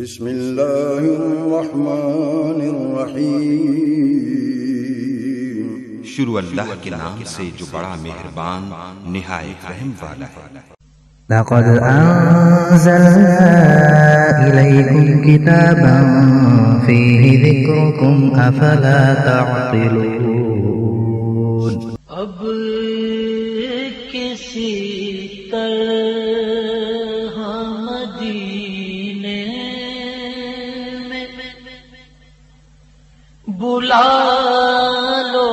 بسم اللہ الرحمن الرحیم۔ شروع اللہ کے نام سے جو بڑا مہربان نہایت رحم والا ہے۔ لقد أنزلنا إليكم كتابا فيه ذكركم أفلا تعقلون۔ اب کسی طرح مدینے میں بلا لو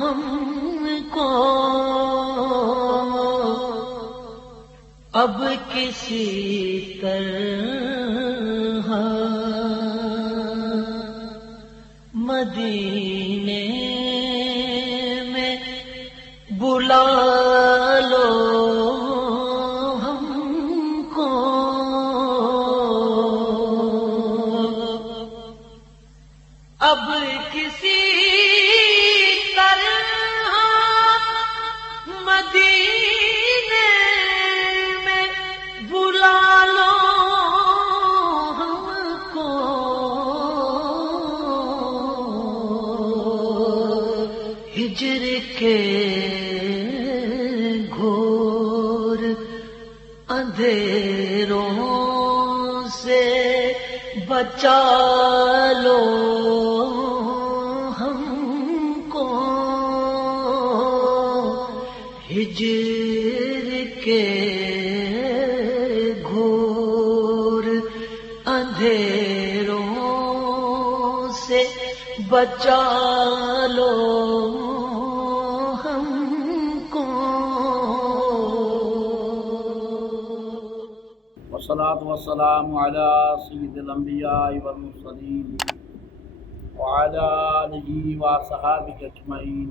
ہم کو، اب کسی طرح مدینے میں بلا لو ہم کو، اب کسی طرح مدینے میں بلا لو ہم کو، ہجر کے گھور اندھیروں سے بچا لو ہم کو، ہجر کے گھور اندھیروں سے بچا لو ہم کو۔ والصلاة والسلام على سید الانبیاء والمرسلین وعلى آلہ وصحابہ اجمعین،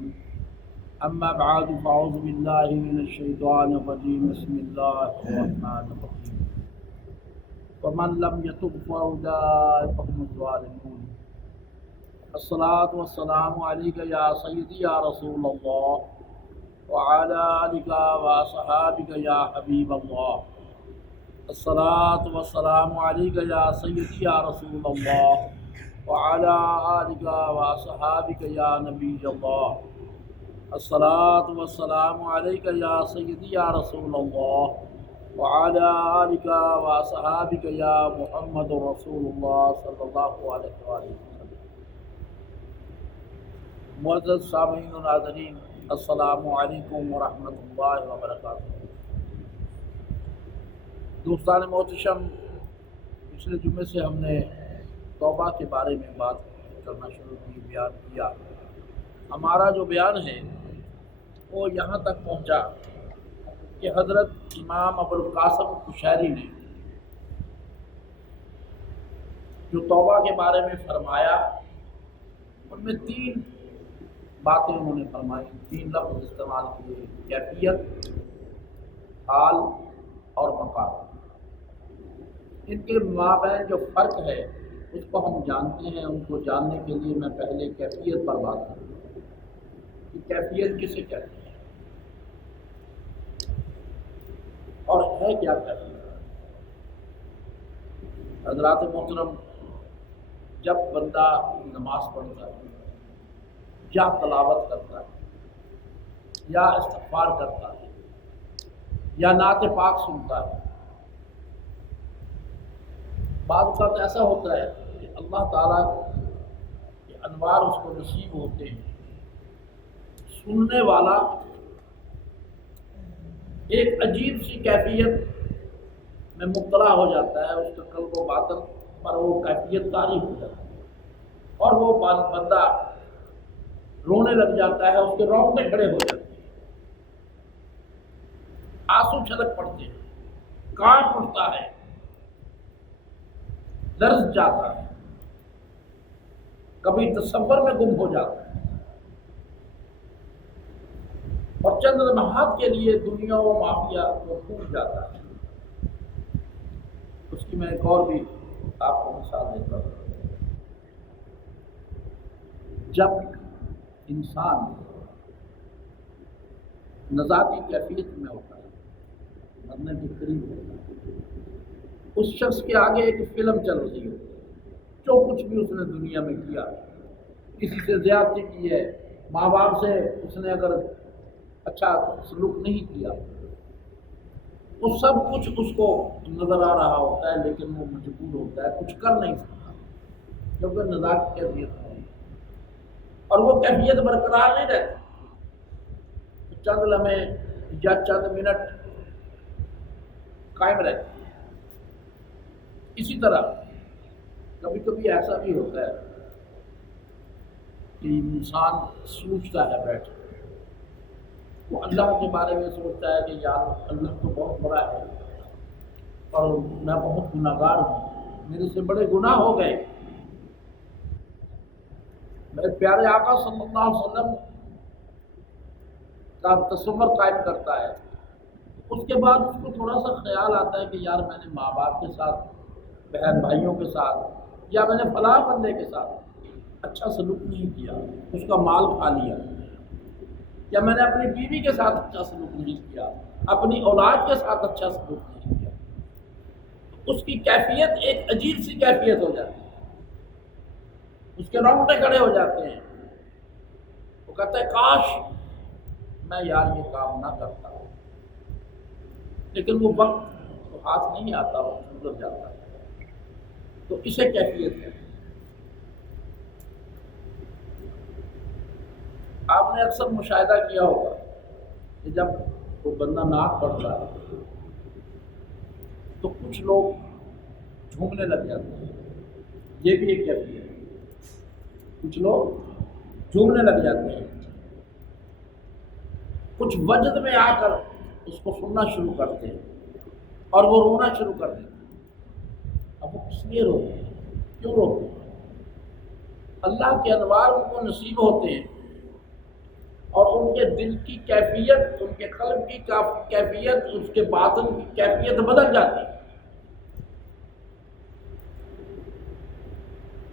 اما بعد فاعوذ باللہ من الشیطان الرجیم، بسم اللہ الرحمن الرحیم، ومن لم يتب فأولئک هم الظالمون۔ الصلاة والسلام علیک یا سیدی یا رسول اللہ وعلى آلک وصحابہ یا حبیب اللہ۔ الصلاة والسلام علیک یا سیدی یا رسول اللہ وعلى آلک وصحابہ یا نبی اللہ۔ الصلاة والسلام علیک یا سیدی یا رسول اللہ وعلى آلک وصحابہ یا محمد رسول اللہ صلی اللہ علیہ وآلہ وسلم۔ معزز سامعین و ناظرین، السلام علیکم ورحمۃ اللہ وبرکاتہ۔ دوستان محتشم، پچھلے جمعے سے ہم نے توبہ کے بارے میں بات کرنا شروع کی، بیان کیا۔ ہمارا جو بیان ہے وہ یہاں تک پہنچا کہ حضرت امام ابوالقاسم قشیری نے جو توبہ کے بارے میں فرمایا، ان میں تین باتیں انہوں نے فرمائی، تین لفظ استعمال کیے: کیفیت، حال اور مقام۔ ان کے مابین جو فرق ہے اس کو ہم جانتے ہیں۔ ان کو جاننے کے لیے میں پہلے کیفیت پر بات کروں کہ کیفیت کسے کہتے ہیں اور ہے کیا کیفیت۔ حضرات محترم، جب بندہ نماز پڑھتا ہے یا تلاوت کرتا ہے یا استغفار کرتا ہے یا نعت پاک سنتا ہے، بعض اوقات ایسا ہوتا ہے کہ اللہ تعالیٰ کے انوار اس کو نصیب ہوتے ہیں، سننے والا ایک عجیب سی کیفیت میں مبتلا ہو جاتا ہے، اس کے قلب و باطن پر وہ کیفیت طاری ہو جاتی ہے اور وہ بندہ رونے لگ جاتا ہے، اس کے رونگٹے کھڑے ہو جاتے ہیں، آنسو چھلک پڑتے ہیں، کانپ اٹھتا ہے، لرز جاتا ہے، کبھی تصور میں گم ہو جاتا ہے اور چند لمحات کے لیے دنیا و مافیا کو بھول جاتا ہے۔ اس کی میں ایک اور بھی آپ کو مثال دیتا ہوں۔ جب انسان نزاع کی کیفیت میں ہوتا ہے، مرنے کے قریب ہوتا ہے، اس شخص کے آگے ایک فلم چل رہی ہو، جو کچھ بھی اس نے دنیا میں کیا، کسی سے زیادتی کی ہے، ماں باپ سے اس نے اگر اچھا سلوک نہیں کیا، وہ سب کچھ اس کو نظر آ رہا ہوتا ہے، لیکن وہ مجبور ہوتا ہے، کچھ کر نہیں سکتا کیونکہ نزاع کی کیفیت ہے اور وہ کیفیت برقرار نہیں رہتی، چند لمحے یا چند منٹ قائم رہتی۔ اسی طرح کبھی کبھی ایسا بھی ہوتا ہے کہ انسان سوچتا ہے بیٹھ کے، وہ اللہ کے بارے میں سوچتا ہے کہ یار اللہ تو بہت بڑا ہے اور میں بہت گناہ گار ہوں، میرے سے بڑے گناہ ہو گئے۔ میرے پیارے آقا صلی اللہ علیہ وسلم کا تصور قائم کرتا ہے، اس کے بعد اس کو تھوڑا سا خیال آتا ہے کہ یار میں نے ماں باپ کے ساتھ، بہن بھائیوں کے ساتھ، یا میں نے فلاں بندے کے ساتھ اچھا سلوک نہیں کیا، اس کا مال کھا لیا، یا میں نے اپنی بیوی کے ساتھ اچھا سلوک نہیں کیا، اپنی اولاد کے ساتھ اچھا سلوک نہیں کیا، اس کی کیفیت ایک عجیب سی کیفیت ہو جاتی ہے، اس کے رونگٹے کھڑے ہو جاتے ہیں، وہ کہتا ہے کاش میں یار یہ کام نہ کرتا، لیکن وہ وقت تو ہاتھ نہیں آتا، وقت گزر جاتا ہے، تو اسے کیفیت ہے۔ آپ نے اکثر مشاہدہ کیا ہوگا کہ جب وہ بندہ نعت پڑھتا ہے تو کچھ لوگ جھومنے لگ جاتے ہیں، یہ بھی ایک کیفیت ہے، کچھ لوگ جھومنے لگ جاتے ہیں، کچھ وجد میں آ کر اس کو سننا شروع کرتے ہیں اور وہ رونا شروع کر دیتے ہیں۔ اب وہ کس لیے روتے ہیں؟ کیوں روتے ہیں؟ اللہ کے انوار ان کو نصیب ہوتے ہیں اور ان کے دل کی کیفیت، ان کے قلب کی کیفیت، اس کے باطن کی کیفیت بدل جاتی ہے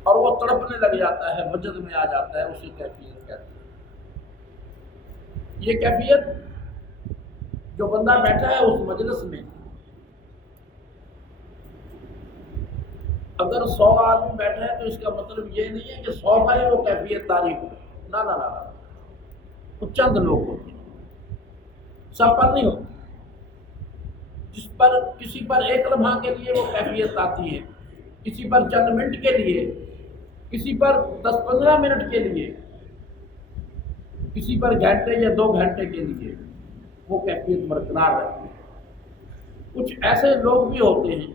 اور وہ تڑپنے لگ جاتا ہے، وجد میں آ جاتا ہے، اسی کیفیت کہتے ہیں۔ یہ کیفیت جو بندہ بیٹھا ہے اس مجلس میں، اگر 100 آدمی بیٹھے ہیں تو اس کا مطلب یہ نہیں ہے کہ 100 کا ہی وہ کیفیت تاریخ ہو، نہ نہ نہ، وہ چند لوگ ہوتے ہیں، سب پر نہیں ہوتے۔ جس پر کسی پر ایک لمحہ کے لیے وہ کیفیت آتی ہے، کسی پر چند منٹ کے لیے، کسی پر 10-15 منٹ کے لیے، کسی پر گھنٹے یا 2 گھنٹے کے لیے وہ کیفیت برقرار رہتی ہے۔ کچھ ایسے لوگ بھی ہوتے ہیں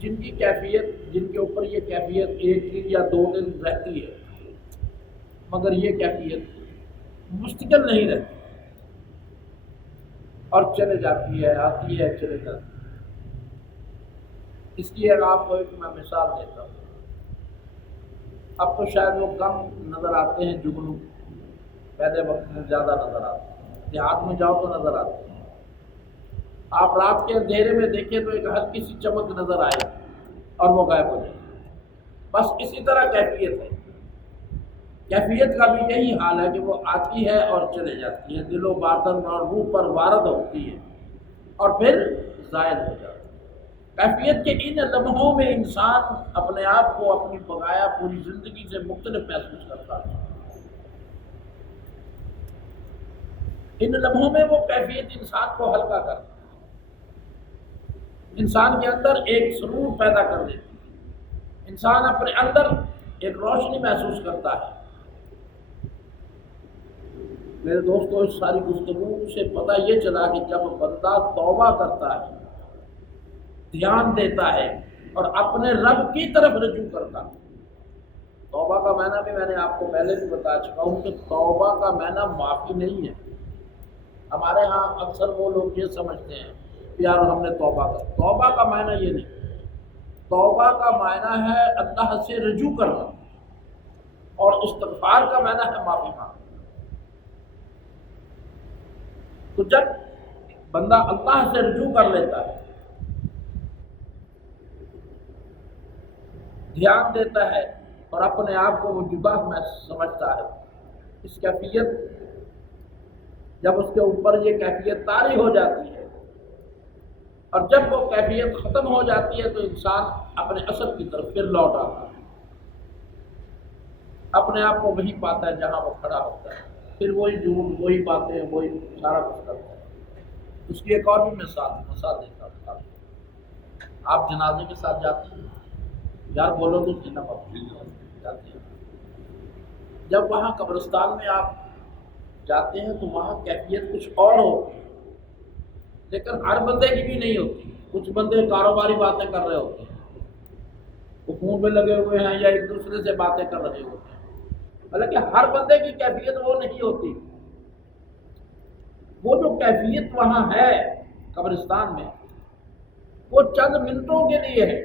جن کی کیفیت، جن کے اوپر یہ کیفیت 1 دن یا 2 دن رہتی ہے، مگر یہ کیفیت مستقل نہیں رہتی اور چلے جاتی ہے، آتی ہے، چلے جاتی ہے۔ اس کی اگر آپ کو ایک میں مثال دیتا ہوں، اب تو شاید وہ کم نظر آتے ہیں جگنو، پہلے وقت میں زیادہ نظر آتے ہیں، دیہات میں جاؤ تو نظر آتے ہیں، آپ رات کے اندھیرے میں دیکھیں تو ایک ہلکی سی چمک نظر آئے اور وہ غائب ہو جائے، بس اسی طرح کیفیت ہے۔ کیفیت کا بھی یہی حال ہے کہ وہ آتی ہے اور چلے جاتی ہے، دل و باطن اور روح پر وارد ہوتی ہے اور پھر زائل ہو جاتی ہے۔ کیفیت کے ان لمحوں میں انسان اپنے آپ کو اپنی بقایا پوری زندگی سے مختلف محسوس کرتا ہے۔ ان لمحوں میں وہ کیفیت انسان کو ہلکا کرتا ہے، انسان کے اندر ایک سرور پیدا کر دیتی ہے، انسان اپنے اندر ایک روشنی محسوس کرتا ہے۔ میرے دوستو، اس ساری گفتگو سے پتہ یہ چلا کہ جب بندہ توبہ کرتا ہے، دھیان دیتا ہے اور اپنے رب کی طرف رجوع کرتا ہے۔ توبہ کا معنی بھی میں نے آپ کو پہلے بھی بتا چکا ہوں کہ توبہ کا معنی معافی نہیں ہے۔ ہمارے ہاں اکثر وہ لوگ یہ سمجھتے ہیں کہ یار ہم نے توبہ کر، توبہ کا معنی یہ نہیں، توبہ کا معنی ہے اللہ سے رجوع کرنا، اور استغفار کا معنی ہے معافی مانگنا۔ تو جب بندہ اللہ سے رجوع کر لیتا ہے، دھیان دیتا ہے اور اپنے آپ کو وہ جدا میں سمجھتا ہے، اس کیفیت جب اس کے اوپر یہ کیفیت طاری ہو جاتی ہے، تو پھر وہ غائب ہو جاتی ہے۔ غائب ہونے کے بعد وہ اور جب وہ کیفیت ختم ہو جاتی ہے تو انسان اپنے اصل کی طرف پھر لوٹ آتا ہے، اپنے آپ کو وہی پاتا ہے جہاں وہ کھڑا ہوتا ہے، پھر وہی جھوٹ، وہی باتیں، وہی سارا کچھ کرتا ہے۔ اس کی ایک اور بھی مثال دیتا ہوں۔ آپ جنازے کے ساتھ جاتے ہیں، یار بولو تو جینا جاتے ہیں، جب وہاں قبرستان میں آپ جاتے ہیں تو وہاں کیفیت کچھ اور ہوتی ہے، لیکن ہر بندے کی بھی نہیں ہوتی۔ کچھ بندے کاروباری باتیں کر رہے ہوتے ہیں، وہ فون پہ لگے ہوئے ہیں یا ایک دوسرے سے باتیں کر رہے ہوتے ہیں، حالانکہ ہر بندے کی کیفیت وہ نہیں ہوتی۔ وہ جو کیفیت وہاں ہے قبرستان میں، وہ چند منٹوں کے لیے ہے،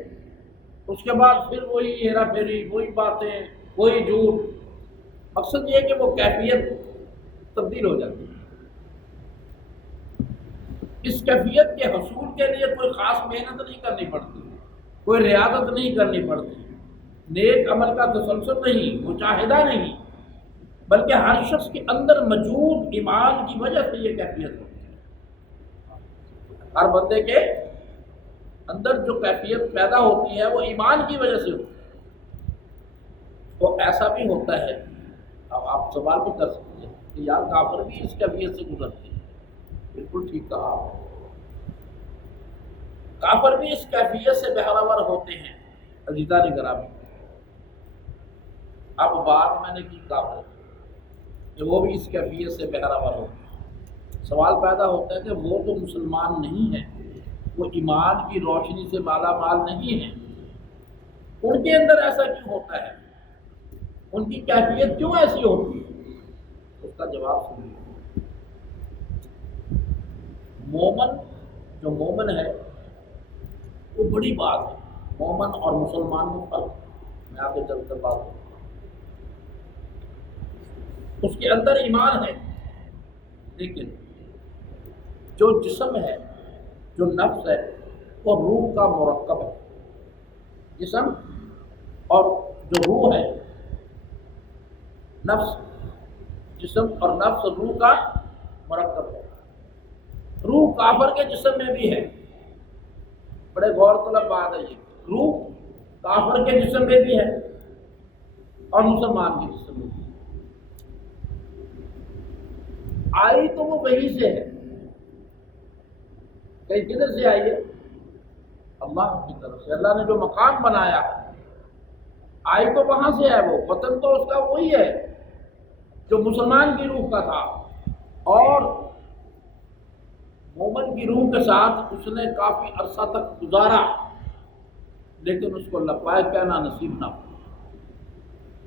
اس کے بعد پھر وہی ہیرا پھیری، وہی باتیں، وہی جھوٹ۔ مقصد یہ ہے کہ وہ کیفیت تبدیل ہو جاتی ہے۔ اس کیفیت کے حصول کے لیے کوئی خاص محنت نہیں کرنی پڑتی، کوئی ریاضت نہیں کرنی پڑتی، نیک عمل کا تسلسل نہیں، مجاہدہ نہیں، بلکہ ہر شخص کے اندر موجود ایمان کی وجہ سے یہ کیفیت ہوتی ہے۔ ہر بندے کے اندر جو کیفیت پیدا ہوتی ہے وہ ایمان کی وجہ سے ہوتی ہے۔ تو ایسا بھی ہوتا ہے، اب آپ سوال بھی کر سکتے ہیں کہ یار کافر بھی اس کیفیت سے گزرتے ہیں۔ بالکل ٹھیک کہا آپ نے، کافر بھی اس کیفیت سے بہرور ہوتے ہیں۔ عزیزان گرامی، اب بات میں نے کی کافر کہ وہ بھی اس کیفیت سے بہرور ہوتے ہیں۔ سوال پیدا ہوتا ہے کہ وہ تو مسلمان نہیں ہیں، وہ ایمان کی روشنی سے مالا مال نہیں ہیں، ان کے اندر ایسا کیوں ہوتا ہے؟ ان کی کیفیت کیوں ایسی ہوتی ہے؟ اس کا جواب سنیے۔ مومن جو مومن ہے وہ بڑی بات ہے، مومن اور مسلمان میں فرق ہے، میں آگے چل کر بات کروں۔ اس کے اندر ایمان ہے، لیکن جو جسم ہے، جو نفس ہے، وہ روح کا مرکب ہے۔ جسم اور جو روح ہے، نفس، جسم اور نفس روح کا مرکب ہے۔ روح کافر کے جسم میں بھی ہے، بڑے غور طلب بات ہے یہ، روح کافر کے جسم میں بھی ہے اور مسلمان کے جسم میں بھی ہے۔ آئی تو وہ وہی سے ہے، کہیں کدھر سے آئی ہے؟ اللہ کی طرف سے۔ اللہ نے جو مقام بنایا ہے، آئی تو وہاں سے ہے، وہ وطن تو اس کا وہی ہے جو مسلمان کی روح کا تھا، اور مومن کی روح کے ساتھ اس نے کافی عرصہ تک گزارا، لیکن اس کو لبیک کہنا نصیب نہ ہوا،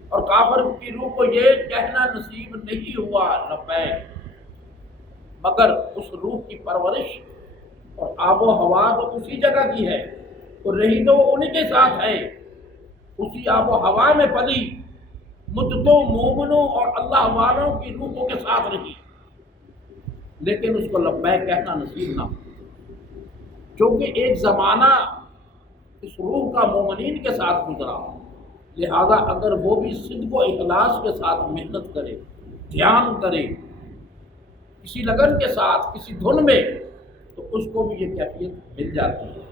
اور کافر کی روح کو یہ کہنا نصیب نہیں ہوا لبیک، مگر اس روح کی پرورش اور آب و ہوا تو اسی جگہ کی ہے، اور رہی تو وہ انہی کے ساتھ ہے، اسی آب و ہوا میں پلی، مدتوں مومنوں اور اللہ والوں کی روحوں کے ساتھ رہی، لیکن اس کو لبیک کہنا نصیب نہ ہو، کیونکہ ایک زمانہ اس روح کا مومنین کے ساتھ گزرا، لہذا اگر وہ بھی صدق و اخلاص کے ساتھ محنت کرے، دھیان کرے، کسی لگن کے ساتھ، کسی دھن میں، تو اس کو بھی یہ کیفیت مل جاتی ہے۔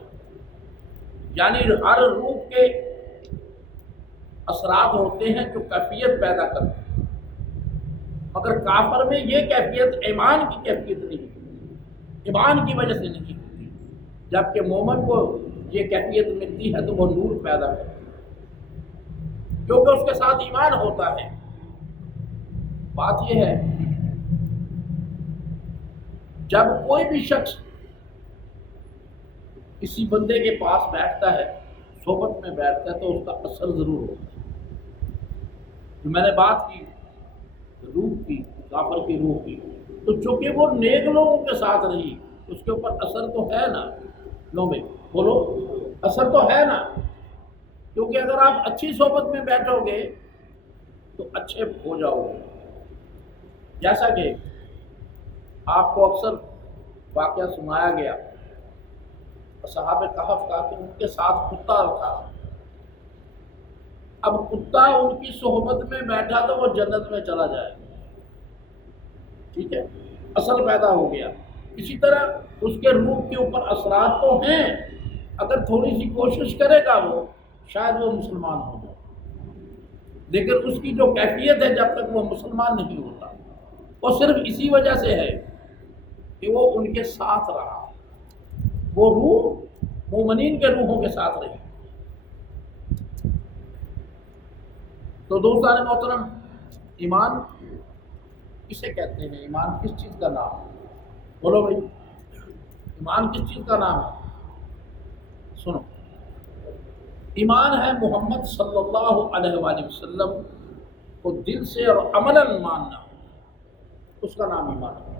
یعنی ہر روح کے اثرات ہوتے ہیں جو کیفیت پیدا کرتے ہیں، مگر کافر میں یہ کیفیت ایمان کی کیفیت نہیں ہوتی، ایمان کی وجہ سے نہیں ہوتی، جبکہ مومن کو یہ کیفیت ملتی ہے تو وہ نور پیدا کرتا ہے، کیونکہ اس کے ساتھ ایمان ہوتا ہے۔ بات یہ ہے، جب کوئی بھی شخص کسی بندے کے پاس بیٹھتا ہے، صحبت میں بیٹھتا ہے، تو اس کا اثر ضرور ہوتا ہے۔ جو میں نے بات کی روح کی، کافر کی روح کی، تو چونکہ وہ نیک لوگوں کے ساتھ رہی، اس کے اوپر اثر تو ہے نا، لو بھائی بولو، اثر تو ہے نا، کیونکہ اگر آپ اچھی صحبت میں بیٹھو گے تو اچھے ہو جاؤ گے۔ جیسا کہ آپ کو اکثر واقعہ سنایا گیا صحابہ کہف کا کہ ان کے ساتھ کتا تھا، اب کتا ان کی صحبت میں بیٹھا تو وہ جنت میں چلا جائے، ٹھیک ہے، اثر پیدا ہو گیا، اسی طرح اس کے روح کے اوپر اثرات تو ہیں، اگر تھوڑی سی کوشش کرے گا وہ شاید وہ مسلمان ہو جائے، لیکن اس کی جو کیفیت ہے جب تک وہ مسلمان نہیں ہوتا، وہ صرف اسی وجہ سے ہے کہ وہ ان کے ساتھ رہا، وہ روح مومنین کے روحوں کے ساتھ رہی۔ تو دوستان محترم، ایمان کسے کہتے ہیں؟ ایمان کس چیز کا نام ہے؟ بولو بھائی، ایمان کس چیز کا نام ہے؟ سنو، ایمان ہے محمد صلی اللہ علیہ وآلہ وسلم کو دل سے اور عملاً ماننا، اس کا نام ایمان ہے۔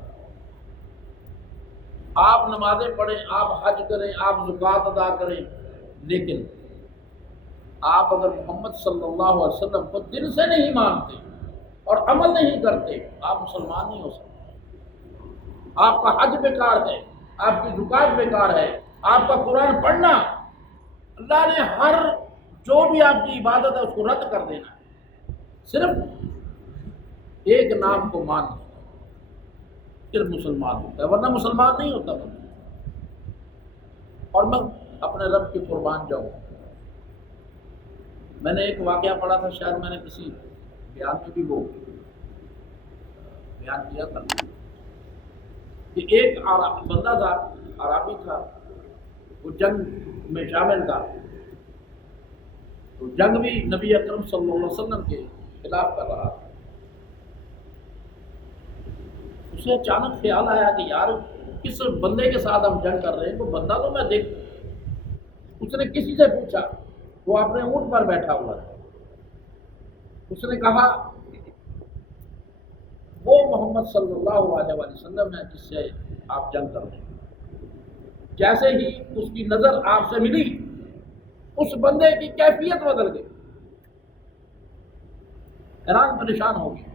آپ نمازیں پڑھیں، آپ حج کریں، آپ زکوٰۃ ادا کریں، لیکن آپ اگر محمد صلی اللہ علیہ وسلم کو دل سے نہیں مانتے اور عمل نہیں کرتے، آپ مسلمان نہیں ہو سکتے۔ آپ کا حج بیکار ہے، آپ کی زکوٰۃ بیکار ہے، آپ کا قرآن پڑھنا، اللہ نے ہر جو بھی آپ کی عبادت ہے اس کو رد کر دینا ہے، صرف ایک نام کو مان لینا، پھر مسلمان ہوتا ہے، ورنہ مسلمان نہیں ہوتا بندہ۔ اور میں اپنے رب کی قربان جاؤں، میں نے ایک واقعہ پڑھا تھا، شاید میں نے کسی بیان میں بھی وہ بیان کیا تھا کہ ایک بندہ تھا، عربی تھا، وہ جنگ میں شامل تھا، تو جنگ بھی نبی اکرم صلی اللہ علیہ وسلم کے خلاف کر رہا تھا۔ اسے اچانک خیال آیا کہ یار کس بندے کے ساتھ ہم جنگ کر رہے ہیں، وہ بندہ تو میں دیکھ، اس نے کسی سے پوچھا، وہ اپنے اونٹ پر بیٹھا ہوا تھا، اس نے کہا وہ محمد صلی اللہ علیہ وسلم ہے جس سے آپ جنگ کر رہے ہیں۔ جیسے ہی اس کی نظر آپ سے ملی، اس بندے کی کیفیت بدل گئی، حیران پریشان ہو گیا۔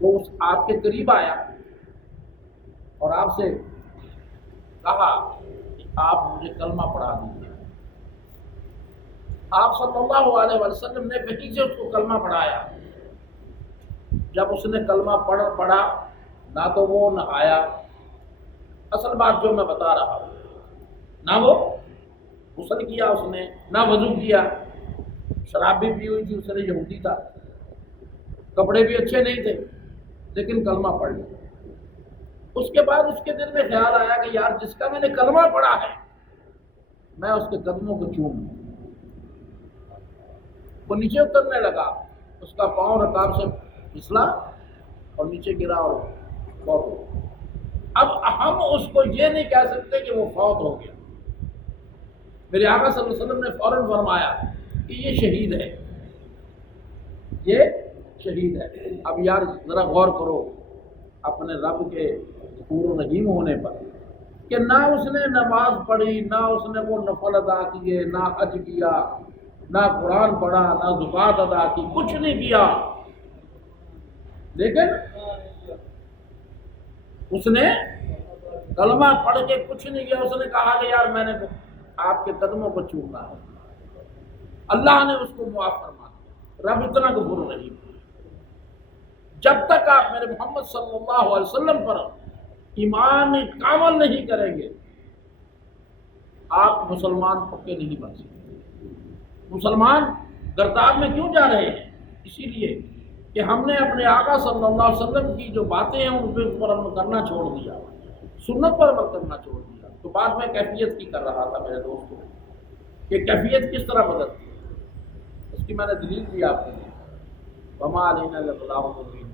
وہ اس آپ کے قریب آیا اور آپ سے کہا کہ آپ مجھے کلمہ پڑھا دیجیے۔ آپ صلی اللہ علیہ وسلم نے وہیں سے اس کو کلمہ پڑھایا۔ جب اس نے کلمہ پڑھا، نہ تو وہ نہایا، اصل بات جو میں بتا رہا ہوں، نہ وہ غسل کیا اس نے، نہ وضو کیا، شراب بھی پی ہوئی تھی، اس نے یہودی تھا، کپڑے بھی اچھے نہیں تھے، لیکن کلمہ پڑھ لیا۔ اس کے بعد اس کے دل میں خیال آیا کہ یار جس کا میں نے کلمہ پڑھا ہے، میں اس کے قدموں کو چوم لوں۔ وہ نیچے اترنے لگا، اس کا پاؤں رکاب سے پھسلا اور نیچے گرا اور فوت ہو گیا۔ اب ہم اس کو یہ نہیں کہہ سکتے کہ وہ فوت ہو گیا۔ میرے آقا صلی اللہ علیہ وسلم نے فوراً فرمایا کہ یہ شہید ہے، یہ شہید ہے۔ اب یار ذرا غور کرو اپنے رب کے غفور و رحیم ہونے پر، کہ نہ اس نے نماز پڑھی، نہ اس نے وہ نفل ادا کیے، نہ حج کیا، نہ قرآن پڑھا، نہ زکوٰۃ ادا کی، کچھ نہیں کیا، لیکن اس نے کلمہ پڑھ کے کچھ نہیں کیا۔ اس نے کہا کہ یار میں نے آپ کے قدموں کو چومنا ہے، اللہ نے اس کو معاف فرما دیا۔ رب اتنا غفور رحیم۔ جب تک آپ میرے محمد صلی اللہ علیہ وسلم پر ایمان کامل نہیں کریں گے، آپ مسلمان پکے نہیں بن سکتے۔ مسلمان گرداب میں کیوں جا رہے ہیں؟ اسی لیے کہ ہم نے اپنے آقا صلی اللہ علیہ وسلم کی جو باتیں ہیں ان پر عمل کرنا چھوڑ دیا، سنت پر عمل کرنا چھوڑ دیا۔ تو بات میں کیفیت کی کر رہا تھا میرے دوستوں، کہ کیفیت کس طرح بدلتی ہے، اس کی میں نے دلیل دی آپ کو۔ وما علینا الا البلاغ المبین۔